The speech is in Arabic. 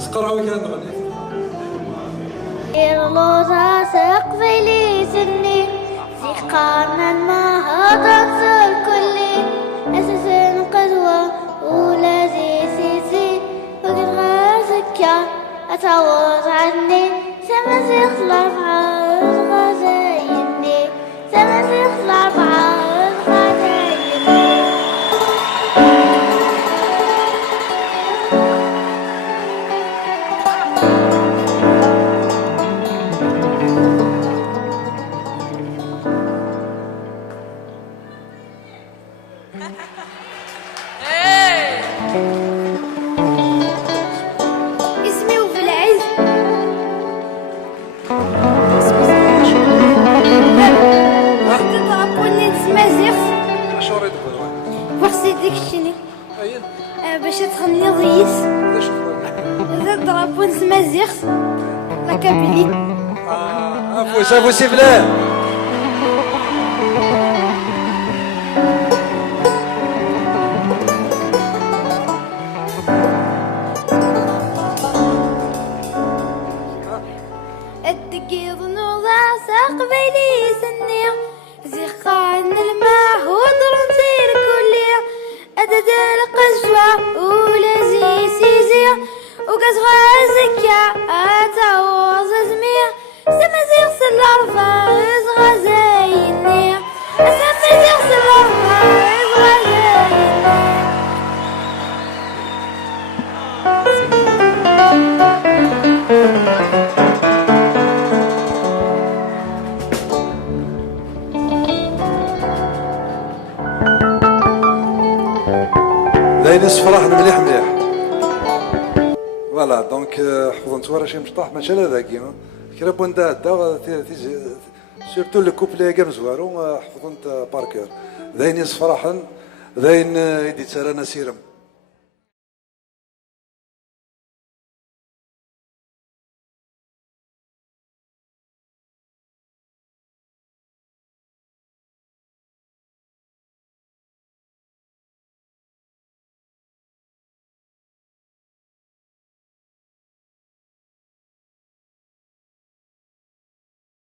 سقراوي كان نغني يرلوزا سقفلي سني سيقانا ما هضنزل كلي أساسا قدوة ولا زي وقت غازك يا أتعوض عني سمسيخ الأربعة غزايني سمسيخ الأربعة غزايني اسمي وفي العز تضربوني نتمازيغ اش راه تقول وخصي ديك الشيء اييه باش تغني ضيس واش تقول إذا ضربون نتمازيغ لا كابيلي عفوا سي فلان الدقيق نوضع سقبلي سنية زيقان الماء ودرنتي الكلية أدد القجوة ولا زيزية وقزغة زكية أتعوض زمية سمزيغ سلارفا غزغة زينية سمزيغ سلارفا غزغة زينية داين الصفراح مليح فوالا دونك حفظوا نتوما راه شي مشطح ماشي لا ذاكي كرا بوندا دا سورتو لو كوبلي كاع مزوارو حفظوا انت باركور داين صفراحا داين يدي ترانا سيرم